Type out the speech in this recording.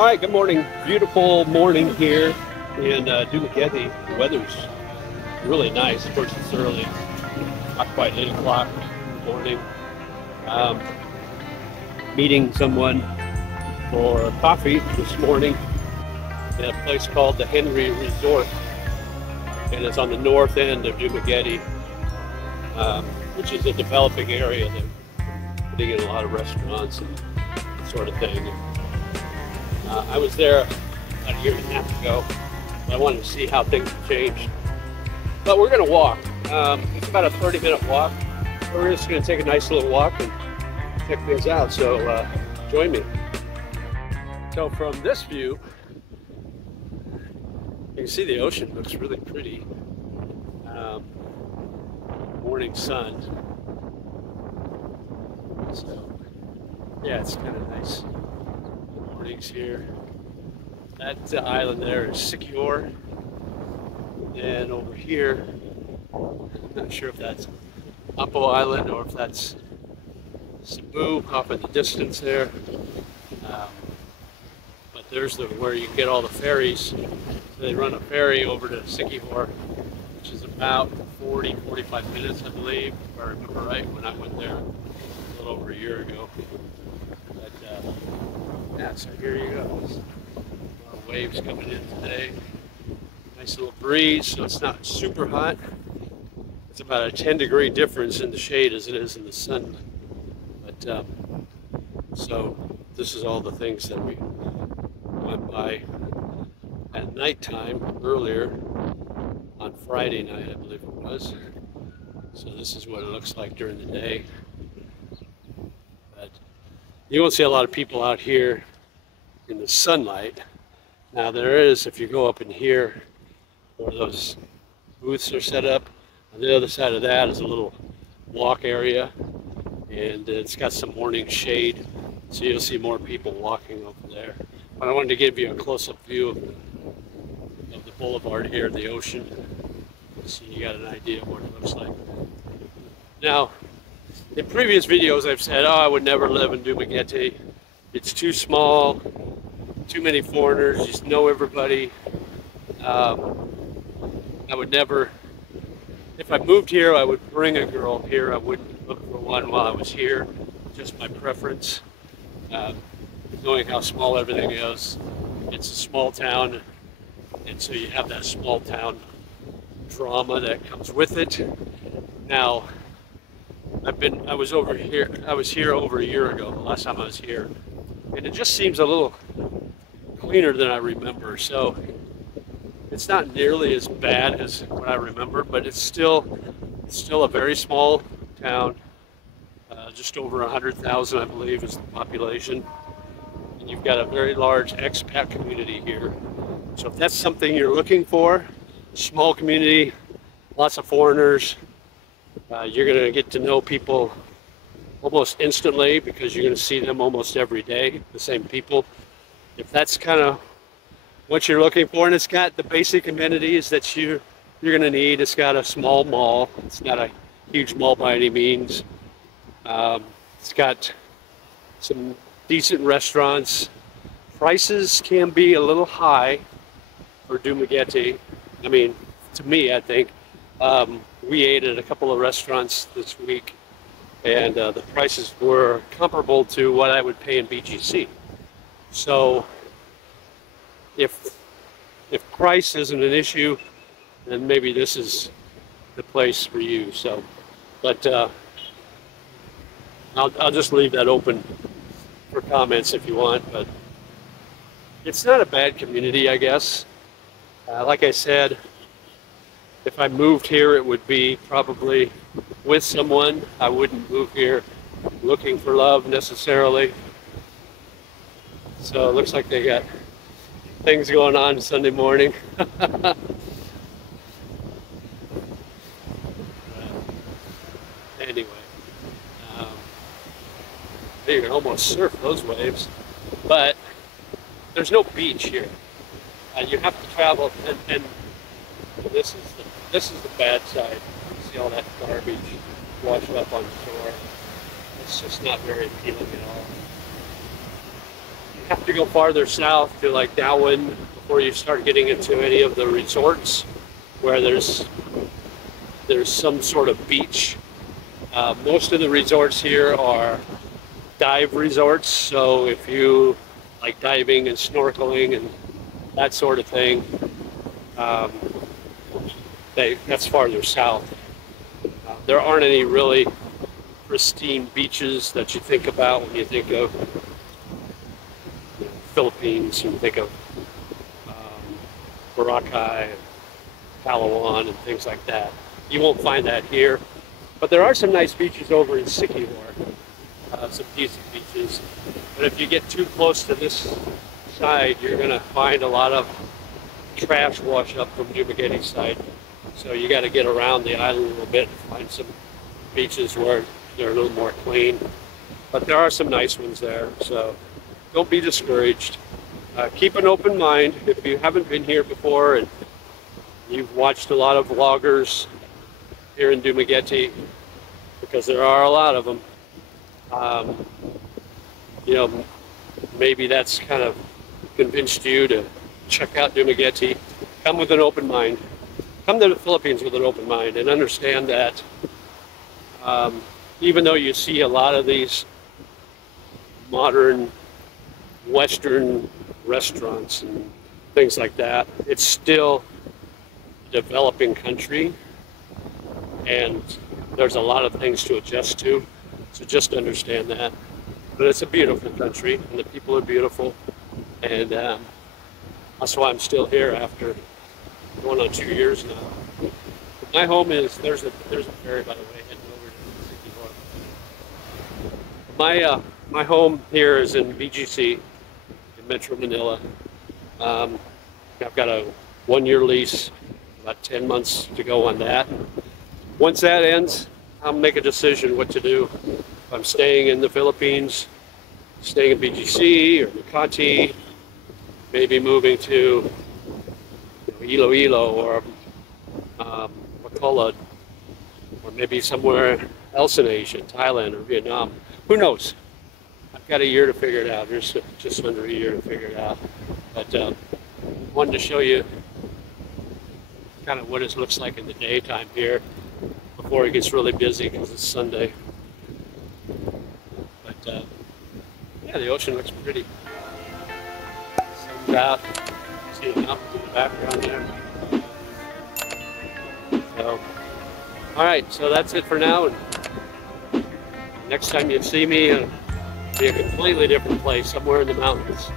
Hi, good morning. Beautiful morning here in Dumaguete. The weather's really nice. Of course, it's early, not quite 8 o'clock in the morning. Um, Meeting someone for coffee this morning in a place called the Henry Resort, and it's on the north end of Dumaguete, which is a developing area. They're putting in a lot of restaurants and that sort of thing. I was there about a year and a half ago. I wanted to see how things have changed. But we're going to walk. It's about a 30-minute walk. We're just going to take a nice little walk and check things out. So join me. So from this view, you can see the ocean looks really pretty. Morning sun. So yeah, it's kind of nice. Mornings here. That island there is secure, and over here, I'm not sure if that's Apo Island or if that's Cebu off in the distance there. But there's where you can get all the ferries. So they run a ferry over to Siquijor, which is about 40-45 minutes, I believe, if I remember right, when I went there a little over a year ago. But yeah, so here you go. A lot of waves coming in today. Nice little breeze, so it's not super hot. It's about a 10-degree difference in the shade as it is in the sun. But so this is all the things that we went by at nighttime earlier on Friday night, I believe it was. So this is what it looks like during the day. But you won't see a lot of people out here in the sunlight. Now there is, if you go up in here where those booths are set up, on the other side of that is a little walk area, and it's got some morning shade, so you'll see more people walking over there. But I wanted to give you a close-up view of the boulevard here, the ocean, so you got an idea of what it looks like. Now, in previous videos I've said, oh, I would never live in Dumaguete. It's too small, too many foreigners, you just know everybody. I would never, if I moved here, I would bring a girl here. I wouldn't look for one while I was here, just my preference. Knowing how small everything is, it's a small town, and so you have that small town drama that comes with it. Now, I was here over a year ago, the last time I was here, and it just seems a little cleaner than I remember. So it's not nearly as bad as what I remember, but it's still a very small town. Just over 100,000, I believe, is the population. And you've got a very large expat community here. So if that's something you're looking for, small community, lots of foreigners, you're going to get to know people almost instantly because you're going to see them almost every day, the same people. If that's kind of what you're looking for, and it's got the basic amenities that you're going to need. It's got a small mall. It's not a huge mall by any means. It's got some decent restaurants. Prices can be a little high for Dumaguete. I mean, to me, I think. We ate at a couple of restaurants this week, and the prices were comparable to what I would pay in BGC. So if price isn't an issue, then maybe this is the place for you. So, but I'll just leave that open for comments if you want. But it's not a bad community, I guess. Like I said, if I moved here, it would be probably with someone. I wouldn't move here looking for love necessarily. So it looks like they got things going on Sunday morning. Anyway, you can almost surf those waves, but there's no beach here. You have to travel, and this is the bad side. You see all that garbage washed up on shore. It's just not very appealing at all. have to go farther south to like Darwin before you start getting into any of the resorts where there's some sort of beach. Most of the resorts here are dive resorts, so if you like diving and snorkeling and that sort of thing, that's farther south. There aren't any really pristine beaches that you think about when you think of Philippines. You think of Boracay, and Palawan, and things like that. You won't find that here, but there are some nice beaches over in Siquijor, some decent beaches. But if you get too close to this side, you're going to find a lot of trash wash up from Dumaguete side. So you got to get around the island a little bit and find some beaches where they're a little more clean. But there are some nice ones there, so don't be discouraged. Keep an open mind. If you haven't been here before and you've watched a lot of vloggers here in Dumaguete, because there are a lot of them, you know, maybe that's kind of convinced you to check out Dumaguete. Come with an open mind. Come to the Philippines with an open mind and understand that even though you see a lot of these modern Western restaurants and things like that, it's still a developing country, and there's a lot of things to adjust to, so just understand that. But it's a beautiful country, and the people are beautiful, and that's why I'm still here after going on 2 years now. My home is, there's a ferry, by the way, heading over to Siquijor. My home here is in BGC, in Metro Manila. I've got a 1-year lease, about 10 months to go on that. Once that ends, I'll make a decision what to do. If I'm staying in the Philippines, staying in BGC or Makati, maybe moving to Iloilo or Bacolod, or maybe somewhere else in Asia, Thailand or Vietnam. Who knows? I've got a year to figure it out. There's just under a year to figure it out. But wanted to show you kind of what it looks like in the daytime here before it gets really busy because it's Sunday. But yeah, the ocean looks pretty. Sun's out. See the mountains in the background there. So, all right, so that's it for now. And next time you see me, it'll be a completely different place, somewhere in the mountains.